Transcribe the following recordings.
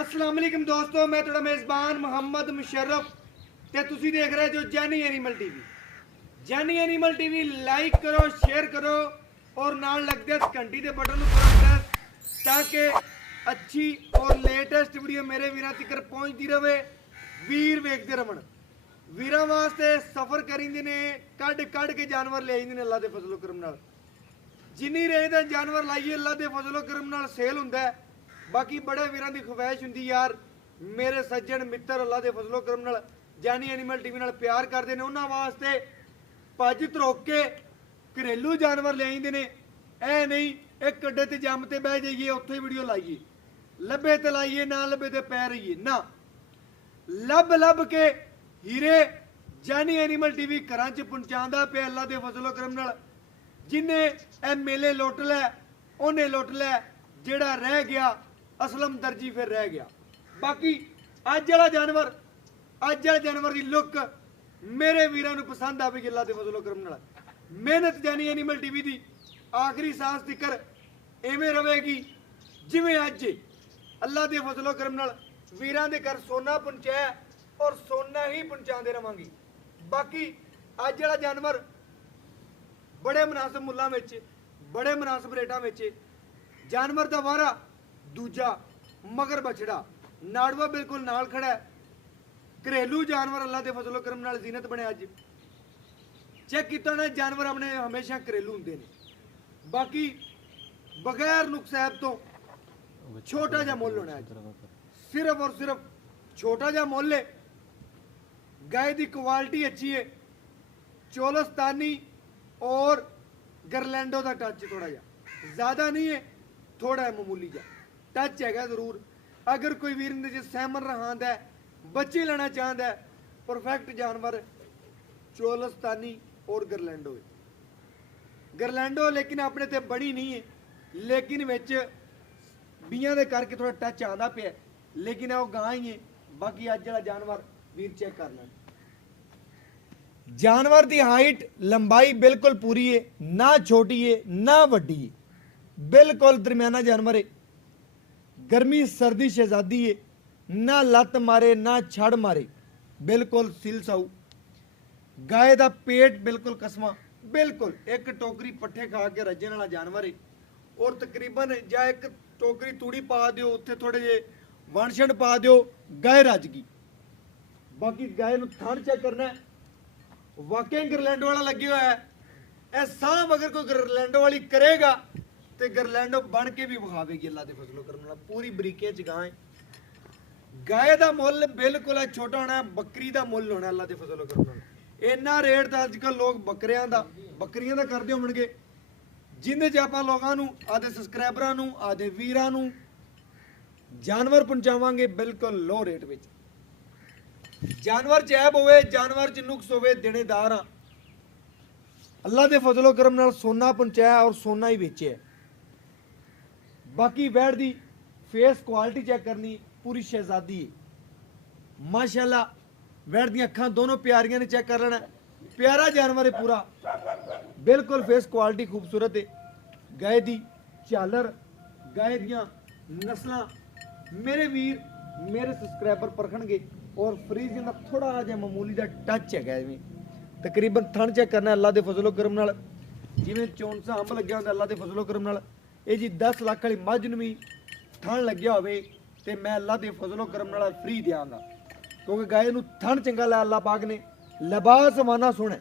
अस्सलाम वालेकुम दोस्तों, मैं थोड़ा मेज़बान मोहम्मद मुशर्रफ ते तुसी देख रहे जो Jaini animal TV. Jaini animal TV like करो, शेयर करो और नाल लगदे घंटी के बटन करो प्रेस ताकि अच्छी और लेटेस्ट वीडियो मेरे वीरां तक पहुंचती रहे। वीर वेखते रमन वीरां वास्ते सफ़र करिंदे ने, कड कड के जानवर ले आइंदे ने अल्लाह दे फजलो करम नाल। जिन्नी रेत जानवर लाइए अल्लाह के फजलो करम नाल सेल हुंदा है। बाकी बड़े वीरां की ख्वाहिश हुंदी यार मेरे सज्जन मित्र अल्लाह के फजलो करम नाल जानी एनिमल टीवी नाल प्यार करते हैं, उन्होंने वास्ते भज तरोक के घरेलू जानवर ले आइंदे ने। ऐ नहीं एक कड्डे ते जम ते बह जाइए उत्थे वीडियो लाइए, लब्बे ते लाइए ना लब्बे ते पै रहिए ना, लब लब के हीरे जानी एनिमल टीवी घरां च पहुंचांदा पे अल्लाह के फजलो करम नाल। जिन्हें ए मेले लुट लै उन्हें लुट लै, जेड़ा रह गया असलम दर्जी फिर रह गया। बाकी अज वाला जानवर की लुक मेरे वीरां नूं पसंद आवेगी अल्लाह के फजलो करम नाल। मेहनत जानी एनिमल टीवी की आखिरी सांस तिकर इवें रहेगी जिवें अज अल्लाह के फजलो करम नाल वीरां दे घर सोना पहुंचाया और सोना ही पहुंचाते रवांगी। बाकी अज वाला जानवर बड़े मुनासिब मुल्लां विच, बड़े मुनासिब रेटां विच जानवर दा वारा दूजा मगर बछड़ा नाड़वा बिल्कुल नाल खड़ा है। घरेलू जानवर अल्लाह के फजलो करम नाल जीनत बने। अज चेक किया ना जानवर अपने हमेशा घरेलू होंगे ने। बाकी बगैर नुकसैब तो छोटा जा मुल होना है, सिर्फ और सिर्फ छोटा जा मुल है। गाय की क्वालिटी अच्छी है, चोलस्तानी और गरलैंडो का टच थोड़ा जा ज़्यादा नहीं है, थोड़ा है मामूली जा टच है जरूर। अगर कोई वीर ने सैमन रहांदा है, बच्चे लेना चाहता है, परफेक्ट जानवर चोलस्तानी और गरलैंडो है। गरलैंडो लेकिन अपने ते बड़ी नहीं है, लेकिन विच बियां दे करके थोड़ा टच आंदा पिया, लेकिन वो गां ही है। बाकी अज वाला जानवर वीर चेक कर लें, जानवर की हाइट लंबाई बिल्कुल पूरी है, ना छोटी है ना वड्डी है, बिल्कुल दरमियाना जानवर है। गर्मी सर्दी शहजादी है, ना लत मारे ना छड़ मारे, बिल्कुल सिल साऊ। गाय का पेट बिल्कुल कसमा, बिल्कुल एक टोकरी पट्ठे खा के रजन वाला जानवर है। और तकरीबन जा एक टोकरी तूड़ी पा दियो, उत्थे थोड़े जे वणछण पा दियो, गाय रज गई। बाकी गाय नूं थण चेक करना है, वाकई गरलैंडो वाला लगे हुआ है। ए साहब अगर कोई गरलैंडो वाली करेगा तो गरलैंडो बन के भी विखावेगी अल्लाह के फजलो करम नाल। पूरी बरीकियां च गाय। गाय का मुल बिल्कुल है छोटा होना है, बकरी का मुल होना अल्लाह के फजलो करम नाल। इन्ना रेट तो अजकल लोग बकरियां का करते होणगे, जिंदे च आपां लोगां नूं आदे सबसक्राइबरां नूं आदे वीरां नूं जानवर पहुंचावांगे बिल्कुल लो रेट विच। जानवर च ऐब होवे, जानवर च नुक्स होवे, देनेदार हाँ अल्लाह के फजलो करम नाल सोना पहुंचाया और सोना ही बेचे। बाकी वैड़ दी फेस क्वालिटी चेक करनी, पूरी शहजादी है माशाल्लाह। वैड़ दी अखां दोनों प्यारियां ने, चेक कर लेना, प्यारा जानवर है पूरा, बिल्कुल फेस क्वालिटी खूबसूरत है। गाय दी झालर, गाय दियां नस्लां मेरे वीर मेरे सबसक्राइबर परखणगे। और फ्रीज का थोड़ा जहा मामूली का टच है, तकरीबन थन चेक करना अल्लाह के फजलो करम नाल, जिवें चौंसा अंब लग्या होंदा अल्लाह के फजलो करम नाल। ये जी 10 लाख वाली मझ नूं भी थन लग्या होवे ते मैं अल्लाह के फजलो करम नाल फ्री देंगा, क्योंकि गाय नूं थन चंगा लाया अल्लाह पाक ने, लिबास माना सोहना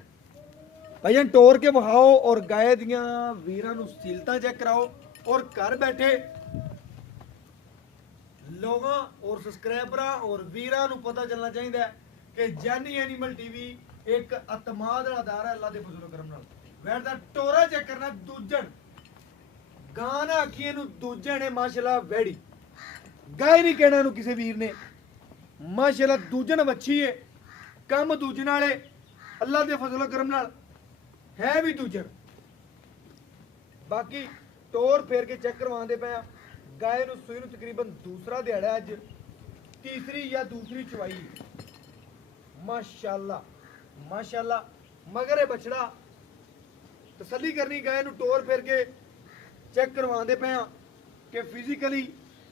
भाई टोर के विखाओ। और गाय दियां वीरां नूं सीलतां चेक कराओ। और घर बैठे लोगों और सबसक्राइबरां और वीरां नूं पता चलना चाहिए कि जानी एनिमल टीवी एक अतमाद वाला अदारा है अल्लाह के फजलो करम नाल। वैड़ दा टोरा चेक करना, दूजन गां ना आखिए नूं दूजन है माशाल्लाह। वैड़ी गाय नहीं कहना नूं किसी वीर ने, माशाल्लाह दूजन वच्छी है, कम दूजन वाले अल्लाह के फजलो करम नाल है भी दूजन। बाकी टोर फेर के चेक करवाते पे आ। गाय नूं सूई नूं तकरीबन दूसरा दिहाड़ा, अज तीसरी या दूसरी चवाई माशाल्लाह माशाल्लाह। मगर बछड़ा तसली करनी, गाय नूं टोर फेर के चेक करवाते पे आ कि फिजिकली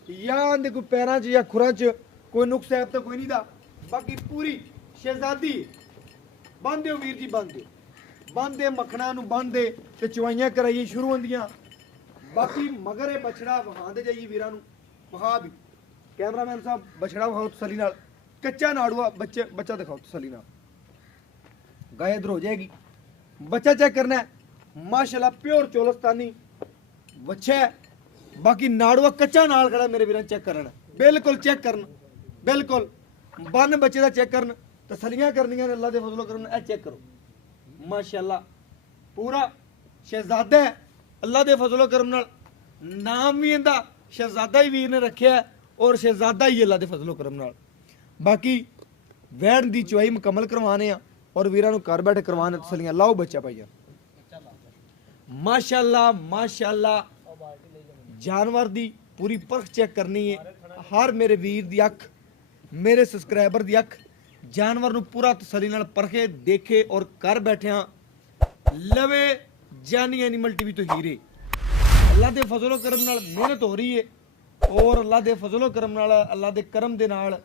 या आंदे कोई पैरां च या खुरां च कोई नुक्स ऐप तो कोई नहीं दा। बाकी पूरी शहजादी बंद हो वीर जी, बंद दे मक्खणा नूं बंद दे ते चवाइयां कराइए शुरू होंदियां। बाकी मगर ये बछड़ा वहांदे जाइए वीरां नूं वहा भी कैमरामैन साहब बछड़ा वहाओ तसली नाल, कच्चा नाड़ुआ बच्चा दिखाओ तसली नाल। गाय इधर हो जाएगी, बच्चा चेक करना है, माशाल्लाह प्योर चोलस्तानी बच्चा है। बाकी नाड़ुआ कच्चा नाल खड़ा मेरे वीरां चेक करना, बिल्कुल चेक करना, बिल्कुल बन बच्चे का चेक करन, तसलियां करनियां ने अल्लाह दे फजलो करन। ए चेक करो माशाल्लाह पूरा शहजादा है अल्लाह दे फजलो करम नाल। नाम भी इंदा शहजादा ही वीर ने रखिया है और शहजादा ही अल्लाह दे फजलो करम नाल। बाकी वैन दी चुआई मुकम्मल करवाने आ और वीरां नूं घर बैठे करवाने तसलियां। लाओ बच्चा भाईया माशाल्लाह माशाल्लाह। जानवर दी पूरी परख चेक करनी है, हर मेरे वीर दी अख, मेरे सबसक्राइबर दी अख जानवर नूं पूरा तसली नाल परखे देखे और घर बैठिया लवे। जानी एनिमल टीवी तो हीरे अल्लाह दे फजलो करम नाल मेहनत हो रही है और अल्लाह दे फजलो करम नाल अल्लाह दे करम दे नाल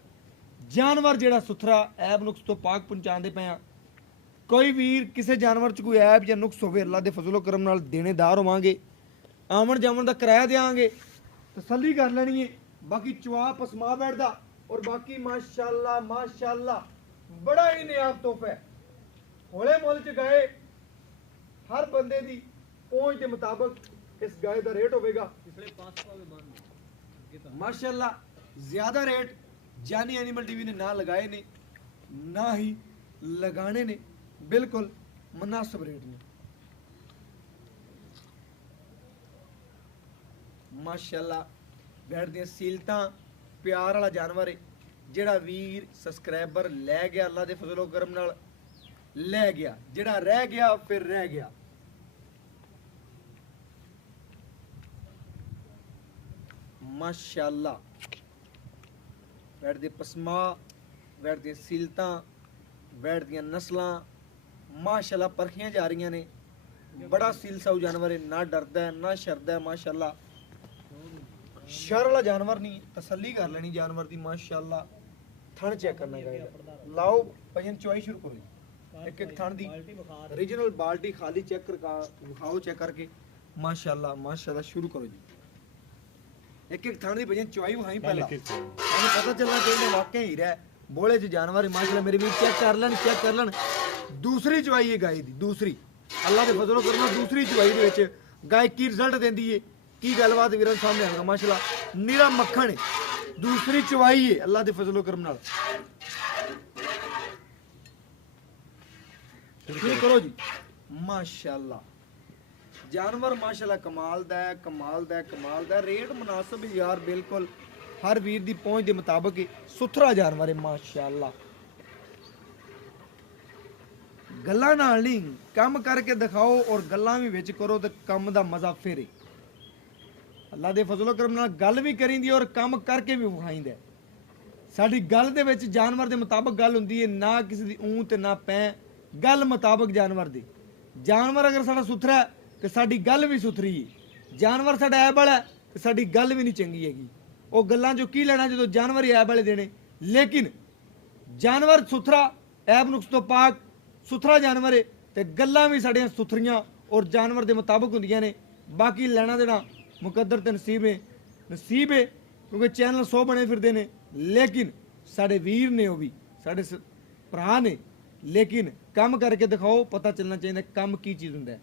जानवर जेड़ा सुथरा ऐब नुक्स तो पाक पहुंचाते पे आ। कोई वीर किसी जानवर च कोई ऐब या नुक्स होवे अल्लाह दे फजलो करम नाल देनेदार होवांगे, आमन जामन दा किराया देंगे, तसल्ली कर लेनी है। बाकी चुआ पसमा बैठदा और बाकी माशाल्लाह माशाल्लाह बड़ा ही नियाब तोहफा है। होले मुल च गए हर बंदे दी पहुंच के मुताबिक इस गाय का रेट होगा माशाल्लाह। ज्यादा रेट जानी एनिमल टीवी ने ना लगाए ने ना ही लगाने ने, बिल्कुल मुनासिब रेट ने माशाल्लाह। बैठ दियां सीलतां प्यार वाला जानवर है जेड़ा वीर सबसक्राइबर लै गया अल्लाह दे फजलो करम नाल लै गया, जेड़ा रह गया फिर रह गया। माशाल्लाह बैठ दे पसमा, बैठ दियां सीलतां, बैठ दियां नस्लां माशाल्लाह परखियां जा रही ने। बड़ा सील साऊ जानवर है, ना डरदा है ना शरदा है माशाल्लाह। शर वाला जानवर नहीं, तसल्ली कर लेनी जानवर की माशाल्लाह। थन चेक करना चाहिए। लाओ भजन चुआई शुरू करो। एक एक थन दी ओरिजिनल बाल्टी खाली चेक कर दिखाओ, चेक करके माशाल्लाह माशाल्लाह शुरू करो जी। एक एक थन दी भजन चुआई वहां पहला हमें पता चलना चाहिए वाकई ही रहा बोले च जानवर माशाल्लाह। मेरे भी चेक कर लें, चेक कर लें। दूसरी चुआई है गाय दी, दूसरी अल्लाह दे फजलो करना दूसरी चुआई दे विच गाय की रिजल्ट देंदी है की गलबात वीरां सामने आएगा माशाल्लाह। नीरा मक्खन है, दूसरी चुआई है अल्लाह दे फजलो करम नाल। शुरू करो जी माशाल्लाह। जानवर माशाल्लाह कमाल दा है, कमाल दा है, कमाल दा है। रेट मुनासिब यार बिल्कुल हर वीर दी पहुंच दे मुताबिक सुथरा जानवर है माशाल्लाह। गल्लां नाल नहीं काम करके दिखाओ और गल्लां भी विच करो तो काम दा मजा फेरे। अल्लाह दे फजलो करम नाल गल भी करींदी और काम करके भी विखाईंदा। साडी गल दे विच जानवर दे मुताबिक गल हुंदी है, ना किसी दी ऊं ते ना पै, गल मुताबिक जानवर दी। जानवर अगर साडा सुथरा है तो साडी गल भी सुथरी है, जानवर साडा ऐब वाला है तो साडी गल भी नहीं चंगी हैगी। ਉਹ ਗੱਲਾਂ ਜੋ ਕੀ ਲੈਣਾ ਜਦੋਂ ਜਾਨਵਰ ਐਬ ਵਾਲੇ ਦੇਣੇ। ਲੇਕਿਨ ਜਾਨਵਰ ਸੁਥਰਾ ਐਬ ਨੁਕਸ ਤੋਂ ਪਾਕ ਸੁਥਰਾ ਜਾਨਵਰ ਹੈ ਤੇ ਗੱਲਾਂ ਵੀ ਸਾਡੀਆਂ ਸੁਥਰੀਆਂ ਔਰ ਜਾਨਵਰ ਦੇ ਮੁਤਾਬਕ ਹੁੰਦੀਆਂ ਨੇ। ਬਾਕੀ ਲੈਣਾ ਦੇਣਾ ਮੁਕੱਦਰ ਤੇ ਨਸੀਬ ਹੈ ਕਿਉਂਕਿ ਚੈਨਲ 100 ਬਣੇ ਫਿਰਦੇ ਨੇ ਲੇਕਿਨ ਸਾਡੇ ਵੀਰ ਨੇ ਉਹ ਵੀ ਸਾਡੇ ਭਰਾ ਨੇ। ਲੇਕਿਨ ਕੰਮ ਕਰਕੇ ਦਿਖਾਓ, ਪਤਾ ਚੱਲਣਾ ਚਾਹੀਦਾ ਕੰਮ ਕੀ ਚੀਜ਼ ਹੁੰਦਾ ਹੈ।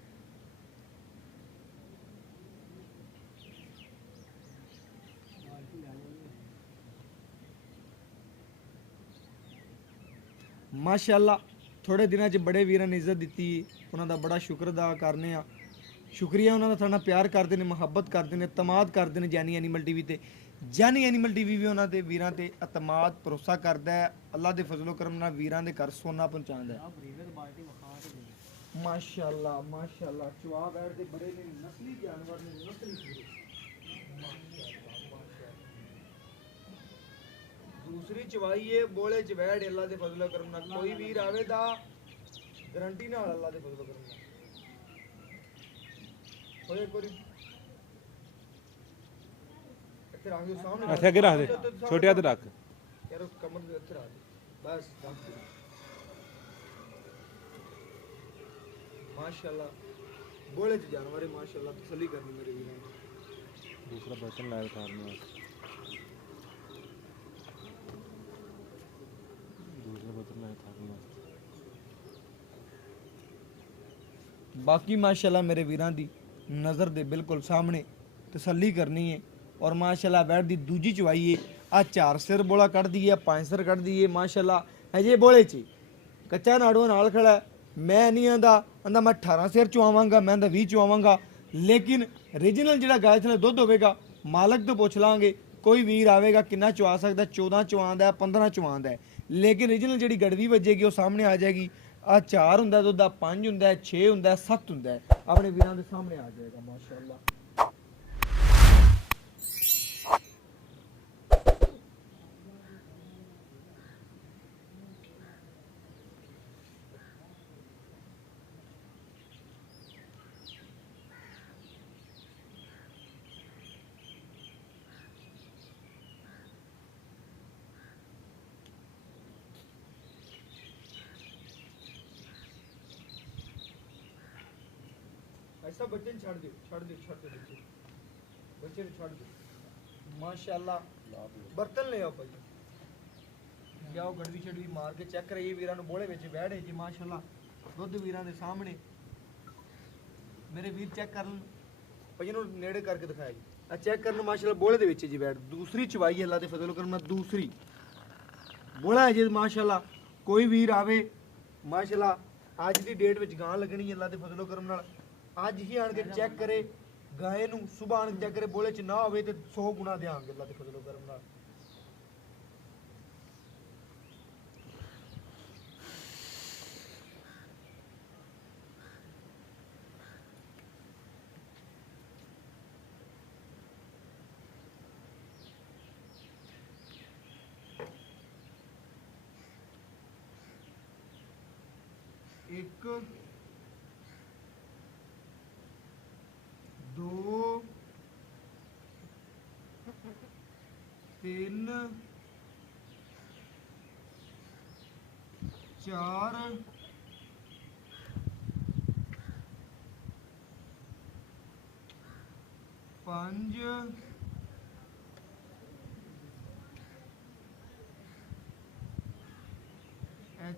माशाल्लाह थोड़े दिनों च बड़े वीर ने इज्जत दी, उन्होंने बड़ा शुक्र अदा करने आ। शुक्रिया उन्होंने थोड़ा प्यार करते हैं, मुहब्बत करते हैं, तमाद करते हैं जानी एनिमल टीवी ते। जानी एनिमल टीवी भी उन्होंने वीरां ते अतमाद भरोसा करता है। अल्लाह के फजलो करम नाल वीरां दे घर सोना पहुंचाता है माशाल्लाह माशाल्लाह। चुआ बैठ के बड़े ने नस्ली जानवर ने, नस्ली दूसरी चवाई है बोले च बैठ अल्लाह दे फजलो करम नाल। कोई वीर आवे दा गारंटी नाल अल्लाह दे फजलो करम नाल। होए कोई ਇੱਥੇ ਰੱਖ ਦਿਓ ਸਾਹਮਣੇ ਇੱਥੇ ਅੱਗੇ ਰੱਖ ਦੇ ਛੋਟੇ ਹੱਥ ਰੱਖ ਯਾਰ ਉਹ ਕਮਰ ਦੇ ਇੱਥੇ ਰੱਖ ਦੇ ਬਸ ਮਾਸ਼ਾਅੱਲਾ ਬੋਲੇ ਚ ਜਾਨਵਰ ਹੈ ਮਾਸ਼ਾਅੱਲਾ ਤਸੱਲੀ ਕਰਨੀ ਮੇਰੇ ਵੀਰਾਂ ਨੂੰ ਦੂਸਰਾ ਬਰਤਨ ਲਾਇਆ ਖਾਣ ਵਾਸਤੇ ਦੂਸਰਾ ਬਰਤਨ ਲਾਇਆ ਖਾਣ ਵਾਸਤੇ ਬਾਕੀ ਮਾਸ਼ਾਅੱਲਾ ਮੇਰੇ ਵੀਰਾਂ ਦੀ ਨਜ਼ਰ ਦੇ ਬਿਲਕੁਲ ਸਾਹਮਣੇ ਤਸੱਲੀ ਕਰਨੀ ਹੈ ਔਰ ਮਾਸ਼ਾਅੱਲਾ ਬੈਠ ਦੀ ਦੂਜੀ ਚਵਾਈ ਹੈ ਆ 4 ਸਿਰ ਬੋਲਾ ਕੱਢਦੀ ਹੈ 5 ਸਿਰ ਕੱਢਦੀ ਹੈ ਮਾਸ਼ਾਅੱਲਾ ਅਜੇ ਬੋਲੇ ਚ ਕੱਚਾ ਨਾੜੂਆ ਨਾਲ ਖੜਾ ਹੈ। ਮੈਂ ਨਹੀਂ ਆਂਦਾ ਮੈਂ 18 ਸਿਰ ਚਵਾਵਾਂਗਾ ਮੈਂ ਤਾਂ 20 ਚਵਾਵਾਂਗਾ ਲੇਕਿਨ ਰੀਜਨਲ ਜਿਹੜਾ ਗਾਇ ਥਲੇ ਦੁੱਧ ਹੋਵੇਗਾ ਮਾਲਕ ਤੋਂ ਪੁੱਛ ਲਾਂਗੇ ਕੋਈ ਵੀਰ ਆਵੇਗਾ ਕਿੰਨਾ ਚਵਾ ਸਕਦਾ 14 ਚਵਾਉਂਦਾ 15 ਚਵਾਉਂਦਾ ਲੇਕਿਨ ਰੀਜਨਲ ਜਿਹੜੀ ਗੜਵੀ ਵੱਜੇਗੀ ਉਹ ਸਾਹਮਣੇ ਆ ਜਾਏਗੀ ਆ 4 ਹੁੰਦਾ ਦੁੱਧ ਦਾ 5 ਹੁੰਦਾ 6 ਹੁੰਦਾ 7 ਹੁੰਦਾ ਆਪਣੇ ਵੀਰਾਂ ਦੇ ਸਾਹਮਣੇ ਆ ਜਾਏਗਾ ਮਾਸ਼ਾਅੱਲਾ ऐसा बच्चे ने छड़ दे बच्चे ने छड़ दे माशाअल्लाह बर्तन ले आओ भाई जाओ गड़वी छड़वी मार के चेक करिए वीरां नु बोले विच बैठे जी माशाअल्लाह दुੱਧ ਵੀਰਾਂ ਦੇ ਸਾਹਮਣੇ ਮੇਰੇ ਵੀਰ ਚੈੱਕ ਕਰਨ ਭਾਈ ਇਹਨੂੰ ਨੇੜੇ ਕਰਕੇ ਦਿਖਾਇਆ ਜੀ ਆ ਚੈੱਕ ਕਰਨ ਮਾਸ਼ਾਅੱਲਾ ਬੋਲੇ ਦੇ ਵਿੱਚ ਜੀ ਬੈਠ ਦੂਸਰੀ ਚਵਾਈ ਅੱਲਾ ਦੇ ਫਜ਼ਲ ਕਰਮ ਨਾਲ ਦੂਸਰੀ ਬੋਲਾ ਹੈ ਜੀ ਮਾਸ਼ਾਅੱਲਾ ਕੋਈ ਵੀਰ ਆਵੇ ਮਾਸ਼ਾਅੱਲਾ ਅੱਜ ਦੀ ਡੇਟ ਵਿੱਚ ਗਾਂ ਲੱਗਣੀ ਅੱਲਾ ਦੇ ਫਜ਼ਲ ਕਰਮ ਨਾਲ ਅੱਜ ਹੀ ਆਣ ਕੇ ਚੈੱਕ ਕਰੇ ਗਾਏ ਨੂੰ ਸਵੇਰ ਆਣ ਕੇ ਚੈੱਕ ਕਰੇ ਬੋਲੇ ਚ ਨਾ ਹੋਵੇ ਤੇ 100 ਗੁਣਾ ਦੇਾਂਗੇ ਅੱਲਾ ਦੇ ਫਜ਼ਲ ਕਰਮ ਨਾਲ एक दो तीन चार पांच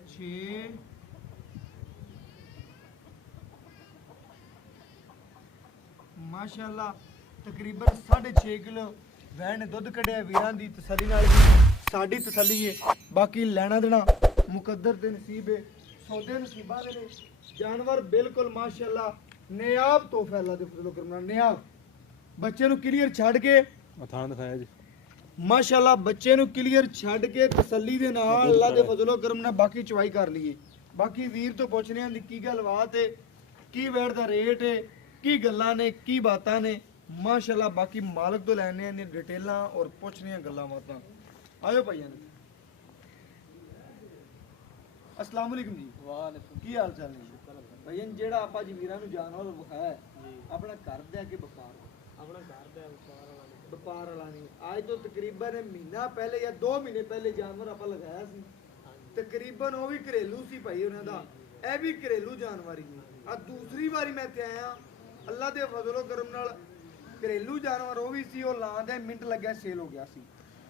छे माशाअल्लाह तकरीबन 6.5 किलो वैन ने दुध कढ़िया वीरां दी तसल्ली नाल साडी तसल्ली है बाकी लेना देना मुकद्दर दे नसीब है सौदे नसीबा दे ने जानवर बिल्कुल माशाअल्लाह नियाब तोहफा अल्लाह दे फजल करम नाल नियाब बच्चे नु क्लियर छड़ के थान दिखाया जी माशाअल्लाह बच्चे नु क्लियर छड़ के तसल्ली दे नाल अल्लाह दे फजल करम नाल बाकी चवाई कर लईए बाकी वीर तो पुछने दी की गलबात है की वेट दा रेट है की गल्लां ने की बातां ने माशाअल्लाह बाकी मालिक तो लैने ने डिटेलां और पुछनियां गल्लां बातां आयो भाईयां अस्सलाम वालेकुम जी वालेकुम की हाल चाल है भाईयां जेड़ा आपा जी वीरां नु जानवर विखाया अपना घर दे के व्यापार अपना घर दे व्यापार वाला नहीं आज तो तकरीबन महीना पहले या 2 महीने पहले जानवर आपा लगाया सी तकरीबन वो भी घरेलू सी भाई उन्हां दा ए भी घरेलू जानवर ही आ दूसरी बारी मैं ते आया अल्लाह दे फजलो करम नाल घरेलू जानवर वो भी सी वो लांदे मिंट लग्या सेल हो गया सी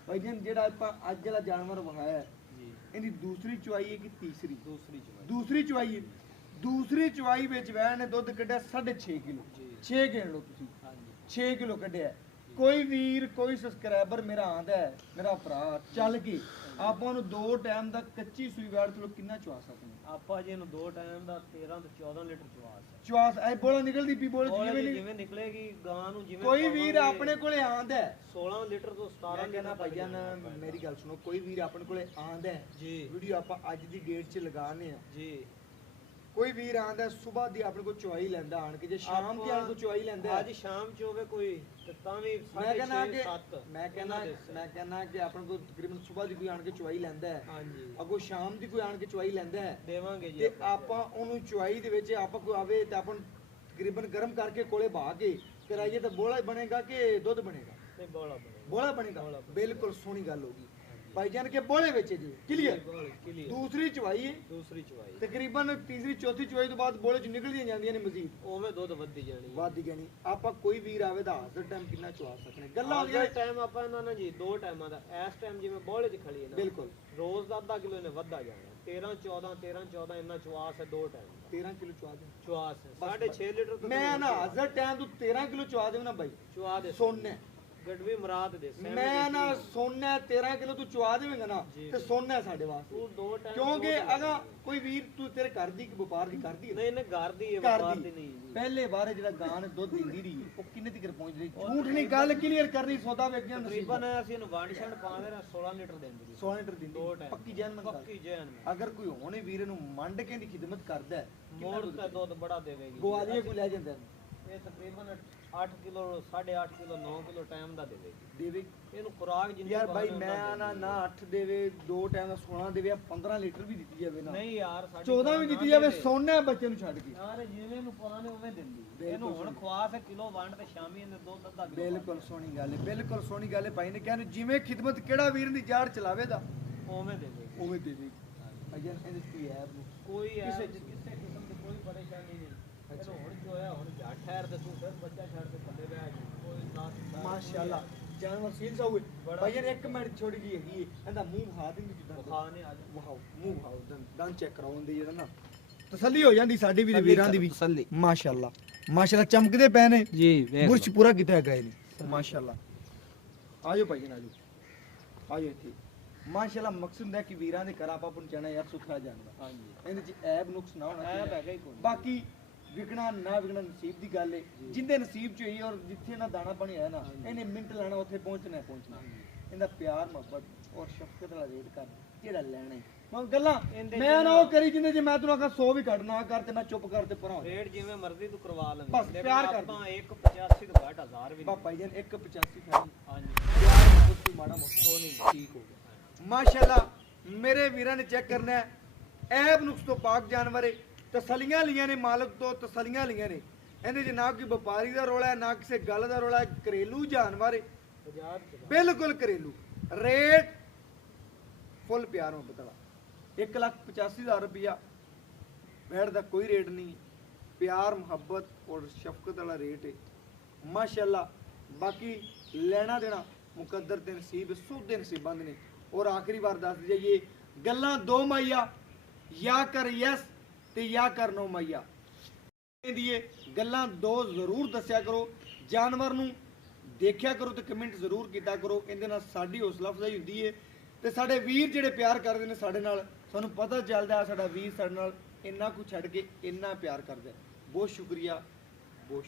भाई जी जेड़ा ਆਪਾਂ ਅੱਜ ਵਾਲਾ ਜਾਨਵਰ ਵਹਾਇਆ ਜੀ ਇਹਦੀ ਦੂਸਰੀ ਚੁਆਈ ਹੈ ਕਿ ਤੀਸਰੀ ਦੂਸਰੀ ਚੁਆਈ ਹੈ ਦੂਸਰੀ ਚੁਆਈ ਵਿੱਚ ਵੈਣ ਨੇ ਦੁੱਧ ਕੱਢਿਆ 6.5 ਕਿਲੋ 6 ਗਿਣ ਲਓ ਤੁਸੀਂ 6 ਕਿਲੋ ਕੱਢਿਆ ਕੋਈ ਵੀਰ ਕੋਈ ਸਬਸਕ੍ਰਾਈਬਰ ਮੇਰਾ ਆਂਦਾ ਹੈ ਮੇਰਾ ਭਰਾ ਚੱਲ ਕੇ ਆਪਾਂ ਨੂੰ 2 ਟਾਈਮ ਦਾ ਕੱਚੀ ਸੂਈ ਵੈੜ ਤੋਂ ਕਿੰਨਾ ਚਵਾ ਸਕਦੇ ਆਪਾਂ ਜੀ ਇਹਨੂੰ 2 ਟਾਈਮ ਦਾ 13 ਤੋਂ 14 ਲੀਟਰ ਚਵਾਸ ਐ ਬੋਲਾ ਨਿਕਲਦੀ ਪੀ ਬੋਲ ਜਿਵੇਂ ਨਿਕਲੇਗੀ ਗਾਂ ਨੂੰ ਜਿਵੇਂ ਕੋਈ ਵੀਰ ਆਪਣੇ ਕੋਲੇ ਆਂਦਾ 16 ਲੀਟਰ ਤੋਂ 17 ਕਹਿੰਦਾ ਭਾਈਆ ਨਾ ਮੇਰੀ ਗੱਲ ਸੁਣੋ ਕੋਈ ਵੀਰ ਆਪਣੇ ਕੋਲੇ ਆਂਦਾ ਜੀ ਵੀਡੀਓ ਆਪਾਂ ਅੱਜ ਦੀ ਡੇਟ 'ਚ ਲਗਾਣੇ ਆ ਜੀ ਕੋਈ ਵੀਰ ਆਂਦਾ ਸਵੇਰ ਦੀ ਆਪਣੇ ਕੋਲ ਚੁਆਈ ਲੈਂਦਾ ਆਣ ਕੇ ਜੇ ਸ਼ਾਮ ਦੀ ਆਣ ਕੋ ਚੁਆਈ ਲੈਂਦਾ ਅੱਜ ਸ਼ਾਮ 'ਚ ਹੋਵੇ ਕੋਈ ਤਾਂ ਵੀ ਮੈਂ ਕਹਿੰਦਾ ਕਿ ਆਪਣੇ ਕੋਲ ਤਕਰੀਬਨ ਸਵੇਰ ਦੀ ਕੋਈ ਆਣ ਕੇ ਚੁਆਈ ਲੈਂਦਾ ਹੈ ਹਾਂਜੀ ਅਗੋ ਸ਼ਾਮ ਦੀ ਕੋਈ ਆਣ ਕੇ ਚੁਆਈ ਲੈਂਦਾ ਹੈ ਦੇਵਾਂਗੇ ਜੀ ਤੇ ਆਪਾਂ ਉਹਨੂੰ ਚੁਆਈ ਦੇ ਵਿੱਚ ਆਪਾਂ ਕੋਈ ਆਵੇ ਤੇ ਆਪਾਂ ਤਕਰੀਬਨ ਗਰਮ ਕਰਕੇ ਕੋਲੇ ਬਹਾ ਕੇ ਕਰਾਈਏ ਤਾਂ ਬੋਲਾ ਬਣੇਗਾ ਕਿ ਦੁੱਧ ਬਣੇਗਾ ਤੇ ਬੋਲਾ ਬਣੇਗਾ ਬਿਲਕੁਲ ਸੋਹਣੀ ਗੱਲ ਹੋਗੀ ਭਾਈਜਾਨ ਕੇ ਬੋਲੇ ਵਿੱਚ ਜੀ ਕਲੀਅਰ ਕਲੀਅਰ ਦੂਸਰੀ ਚਵਾਈ ਹੈ ਦੂਸਰੀ ਚਵਾਈ ਤਕਰੀਬਨ ਤੀਸਰੀ ਚੌਥੀ ਚਵਾਈ ਤੋਂ ਬਾਅਦ ਬੋਲੇ ਚ ਨਿਕਲਦੀਆਂ ਜਾਂਦੀਆਂ ਨੇ ਮਜ਼ੀਦ ਉਵੇਂ ਦੁੱਧ ਵੱਧਦੀ ਜਾਣੀ ਹੈ। ਵੱਧ ਗਈ ਨਹੀਂ ਆਪਾਂ ਕੋਈ ਵੀਰ ਆਵੇ ਤਾਂ ਹਾਜ਼ਰ ਟਾਈਮ ਕਿੰਨਾ ਚਵਾ ਸਕਨੇ ਗੱਲਾਂ ਅੱਜ ਹੁੰਦੀਆਂ ਦਾ ਟਾਈਮ ਆਪਾਂ ਇਹਨਾਂ ਨੇ ਜੀ ਦੋ ਟਾਈਮਾਂ ਦਾ ਇਸ ਟਾਈਮ ਜਿਵੇਂ ਬੋਲੇ ਚ ਖੜੀ ਹੈ ਨਾ ਬਿਲਕੁਲ ਰੋਜ਼ ਦਾ ਅੱਧਾ ਕਿਲੋ ਇਹਨੇ ਵੱਧਾ ਜਾਣਾ 13 14 13 14 ਇੰਨਾ ਚਵਾਸ ਹੈ ਦੋ ਟਾਈਮ ਦਾ 13 ਕਿਲੋ ਚਵਾ ਦੇ ਚਵਾਸ ਹੈ 6.5 ਲੀਟਰ ਤੋਂ ਮੈਂ ਨਾ ਹਾਜ਼ਰ ਟਾਈਮ ਤੋਂ 13 ਕਿਲੋ ਚਵਾ ਦੇਉ ਨਾ ਬਾਈ ਚਵਾ ਦੇ ਸੋਨੇ ਗੜਵੀ ਮਰਾਦ ਦੇ ਮੈਂ ਨਾ ਸੋਨਾ 13 ਕਿਲੋ ਤੂੰ ਚਵਾ ਦੇਵੇਂਗਾ ਨਾ ਜੀ। ਤੇ ਸੋਨਾ ਸਾਡੇ ਵਾਸਤੇ ਤੂੰ ਦੋ ਟਾਈਮ ਕਿਉਂਕਿ ਅਗਾ ਕੋਈ ਵੀਰ ਤੂੰ ਤੇਰੇ ਘਰ ਦੀ ਕਿ ਵਪਾਰ ਦੀ ਕਰਦੀ ਹੈ ਨਹੀਂ ਇਹਨੇ ਘਰ ਦੀ ਹੈ ਘਰ ਵਪਾਰ ਦੀ ਦੀ ਨਹੀਂ ਜੀ ਪਹਿਲੇ ਵਾਰੇ ਜਿਹੜਾ ਗਾਂ ਨੇ ਦੁੱਧ ਦਿੰਦੀ ਰਹੀ ਉਹ ਕਿੰਨੇ ਤੱਕ ਪਹੁੰਚ ਰਹੀ ਝੂਠ ਨਹੀਂ ਗੱਲ ਕਲੀਅਰ ਕਰਨੀ ਸੌਦਾ ਵੇਖਿਆ ਤਕਰੀਬਨ ਅਸੀਂ ਇਹਨੂੰ ਵੰਡ ਛੰਡ ਪਾਉਂਦੇ ਨਾ 16 ਲੀਟਰ ਦਿੰਦੀ ਸੀ 16 ਲੀਟਰ ਦਿੰਦੀ ਦੋ ਟਾਈਮ ਪੱਕੀ ਜਾਨ ਮੰਗਾ ਪੱਕੀ ਜੈਨ ਅਗਰ ਕੋਈ ਹੋਣੇ ਵੀਰ ਨੂੰ ਮੰਡ ਕੇ ਦੀ ਖਿਦਮਤ ਕਰਦਾ ਹੈ ਮੋੜ ਤੇ ਦੁੱਧ ਬੜਾ ਦੇਵੇਗੀ ਗਵਾਲੀਏ ਕੋ ਲੈ ਜਾਂਦਾ ਇਹ ਤਕਰੀਬਨ 8 ਕਿਲੋ 8.5 ਕਿਲੋ 9 ਕਿਲੋ ਟਾਈਮ ਦਾ ਦੇਵੇਗੀ ਦੇਵੇ ਇਹਨੂੰ ਖੁਰਾਕ ਜਿੰਨੀ ਯਾਰ ਬਾਈ ਪਾਵੇ ਮੈਂ ਉਹਨਾਂ ਨਾ 8 ਦੇਵੇ ਦੋ ਟਾਈਮ ਦਾ 16 ਦੇਵੇ 15 ਲੀਟਰ ਵੀ ਦਿੱਤੀ ਜਾਵੇ ਨਾ ਨਹੀਂ ਯਾਰ 14 ਵੀ ਦਿੱਤੀ ਜਾਵੇ ਸੋਨਾ ਬੱਚੇ ਨੂੰ ਛੱਡ ਕੇ ਯਾਰ ਜਿਵੇਂ ਨੂੰ ਪਾਣੇ ਉਵੇਂ ਦਿੰਦੀ ਇਹਨੂੰ ਹੁਣ ਖਵਾਸ ਕਿਲੋ ਵੰਡ ਤੇ ਸ਼ਾਮੀ ਇਹਨੇ ਦੁੱਧ ਅੱਧਾ ਕਿਲੋ ਬਿਲਕੁਲ ਸੋਹਣੀ ਗੱਲ ਹੈ ਬਿਲਕੁਲ ਸੋਹਣੀ ਗੱਲ ਹੈ ਭਾਈ ਨੇ ਕਿਹਾ ਜਿਵੇਂ ਖਿਦਮਤ ਕਿਹੜਾ ਵੀਰ ਦੀ ਜਾੜ ਚਲਾਵੇ ਦਾ ਉਵੇਂ ਦੇਵੇਗੀ ਉਵੇਂ ਦੇ ਦੇ ਅਜਨ ਇਹਦੇ ਕੀ ਹੈ ਕੋਈ ਕਿਸੇ ਕਿਸਮ ਦੀ ਕੋਈ ਪਰੇਸ਼ਾਨੀ ਨਹੀਂ ਇਹਨੂੰ ਹੁਣ ਜੋ ਹੋਇਆ ਹੁਣ ਝਾੜ ਠਹਿਰ ਤੇ ਤੂੰ ਫਿਰ ਬੱਚਾ ਛੱਡ ਕੇ ਥੱਲੇ ਬਹਿ ਜਾ ਕੋਈ ਨਾ ਮਾਸ਼ਾਅੱਲਾ ਜਾਨਵਰ ਸੀਲ ਸਾਉ ਭਾਈ ਯਾਰ ਇੱਕ ਮਿੰਟ ਛੋੜੀ ਜੀ ਹੈਗੀ ਇਹਦਾ ਮੂੰਹ ਵਿਖਾ ਦਿੰਦੀ ਜਿੱਦਾਂ ਖਾ ਨੇ ਅੱਜ ਵਾਓ ਮੂੰਹ ਵਿਖਾਓ ਦੰਦ ਚੈੱਕ ਕਰਾਉਂਦੀ ਜਿਹੜਾ ਨਾ ਤਸੱਲੀ ਹੋ ਜਾਂਦੀ ਸਾਡੀ ਵੀ ਤੇ ਵੀਰਾਂ ਦੀ ਵੀ ਤਸੱਲੀ ਮਾਸ਼ਾਅੱਲਾ ਮਾਸ਼ਾਅੱਲਾ ਚਮਕਦੇ ਪਏ ਨੇ ਜੀ ਬੁਰਸ਼ ਪੂਰਾ ਕੀਤਾ ਹੈਗਾ ਇਹਨੇ ਮਾਸ਼ਾਅੱਲਾ ਆਜੋ ਭਾਈ ਜਨ ਆਜੋ ਇੱਥੇ ਮਾਸ਼ਾਅੱਲਾ ਮਕਸਦ ਹੈ ਕਿ ਵੀਰਾਂ ਦੇ ਘਰ ਆਪਾਂ ਪਹੁੰਚਾਣਾ ਯਾਰ ਸੁਥਰਾ ਜਾਨਵਰ ਹਾਂਜੀ ਇਹਦੇ ਚ ਐਬ ਨੁਕਸ ਨਾ ਹੋਣਾ ਐਬ ਹੈਗਾ ਹੀ ਕੋਈ ਬਾਕੀ ਵਿਕਣਾ ਨਾ ਵਿਕਣਾ ਨਸੀਬ ਦੀ ਗੱਲ ਹੈ ਜਿੰਦੇ ਨਸੀਬ ਚ ਹੋਈ ਔਰ ਜਿੱਥੇ ਨਾ ਦਾਣਾ ਪਾਣੀ ਆਇਆ ਨਾ ਇਹਨੇ ਮਿੰਟ ਲੈਣਾ ਉੱਥੇ ਪਹੁੰਚਣਾ ਹੀ ਪਹੁੰਚਣਾ ਇਹਦਾ ਪਿਆਰ ਮੁਹੱਬਤ ਔਰ ਸ਼ਫਕਤ ਦਾ ਰੇਟ ਕਰ ਜਿਹੜਾ ਲੈਣਾ ਹੈ ਮੈਂ ਗੱਲਾਂ ਮੈਂ ਨਾ ਉਹ ਕਰੀ ਜਿੰਦੇ ਜੇ ਮੈਂ ਤੈਨੂੰ ਆਖਾਂ 100 ਵੀ ਕੱਢ ਨਾ ਕਰ ਤੇ ਮੈਂ ਚੁੱਪ ਕਰ ਤੇ ਪਰਾਂ ਹੋ ਜਾ। ਰੇਟ ਜਿਵੇਂ ਮਰਜ਼ੀ ਤੂੰ ਕਰਵਾ ਲੈ ਬਸ ਪਿਆਰ ਕਰ ਆਪਾਂ 185 ਤੋਂ ਘੱਟ 1000 ਵੀ ਨਹੀਂ। ਬਾਪਾ ਜੀ 185 ਫੈਨ ਹਾਂਜੀ ਪਿਆਰ ਮੁਹੱਬਤ ਤੋਂ ਮਾੜਾ ਮੋਟਾ ਉਹ ਨਹੀਂ ਠੀਕ ਹੋ ਗਿਆ ਮਾਸ਼ਾਅੱਲਾ ਮੇਰੇ ਵੀਰਾਂ ਨੇ ਚੈੱਕ ਕਰਨਾ ਹੈ ਐਬ ਨੁਕਸ ਤੋਂ ਪਾਕ ਜਾਨਵਰ ਹੈ ਤਸਲੀਆਂ ਲੀਆਂ ਨੇ ਮਾਲਕ ਤੋਂ ਤਸਲੀਆਂ ਲੀਆਂ ਨੇ ਇਹਦੇ 'ਚ ਨਾ ਕੋਈ ਵਪਾਰੀ ਦਾ ਰੋਲਾ ਹੈ ਨਾ ਕਿਸੇ ਗੱਲ ਦਾ ਰੋਲਾ ਹੈ ਘਰੇਲੂ ਜਾਨਵਰ ਹੈ ਬਾਜ਼ਾਰ ਚ ਬਿਲਕੁਲ ਘਰੇਲੂ ਰੇਟ ਫੁੱਲ ਪਿਆਰ ਮੁਹੱਬਤ ਵਾਲਾ 1,85,000 ਰੁਪਇਆ ਬੈਠ ਦਾ ਕੋਈ ਰੇਟ ਨਹੀਂ ਪਿਆਰ ਮੁਹੱਬਤ ਔਰ ਸ਼ਫਕਤ ਵਾਲਾ ਰੇਟ ਹੈ ਮਾਸ਼ਾਅੱਲਾ ਬਾਕੀ ਲੈਣਾ ਦੇਣਾ ਮੁਕੱਦਰ ਤੇ ਨਸੀਬ ਸੁੱਧ ਦੇ ਨਸੀਬਾਂ ਦੇ ਨੇ ਔਰ ਆਖਰੀ ਵਾਰ ਦੱਸ ਜਾਈਏ ਗੱਲਾਂ ਦੋ ਮਾਈਆ ਜਾਂ ਕਰ ਯੈਸ ਤੇ ਜਾਂ ਕਰ ਨੋ ਮਾਈਆ ਇਹਦੀ ਗੱਲਾਂ ਦੋ ਜ਼ਰੂਰ ਦੱਸਿਆ ਕਰੋ ਜਾਨਵਰ ਨੂੰ ਦੇਖਿਆ ਕਰੋ ਤੇ ਕਮੈਂਟ ਜ਼ਰੂਰ ਕੀਤਾ ਕਰੋ ਇਹਦੇ ਨਾਲ ਸਾਡੀ ਹੌਸਲਾ ਅਫਜ਼ਾਈ ਹੁੰਦੀ ਏ ਤੇ ਸਾਡੇ ਵੀਰ ਜਿਹੜੇ ਪਿਆਰ ਕਰਦੇ ਨੇ ਸਾਡੇ ਨਾਲ ਸਾਨੂੰ ਪਤਾ ਚੱਲਦਾ ਸਾਡਾ ਵੀਰ ਸਾਡੇ ਨਾਲ ਇੰਨਾ ਕੁ ਛੱਡ ਕੇ ਇੰਨਾ ਪਿਆਰ ਕਰਦਾ ਬਹੁਤ ਸ਼ੁਕਰੀਆ ਬਹੁਤ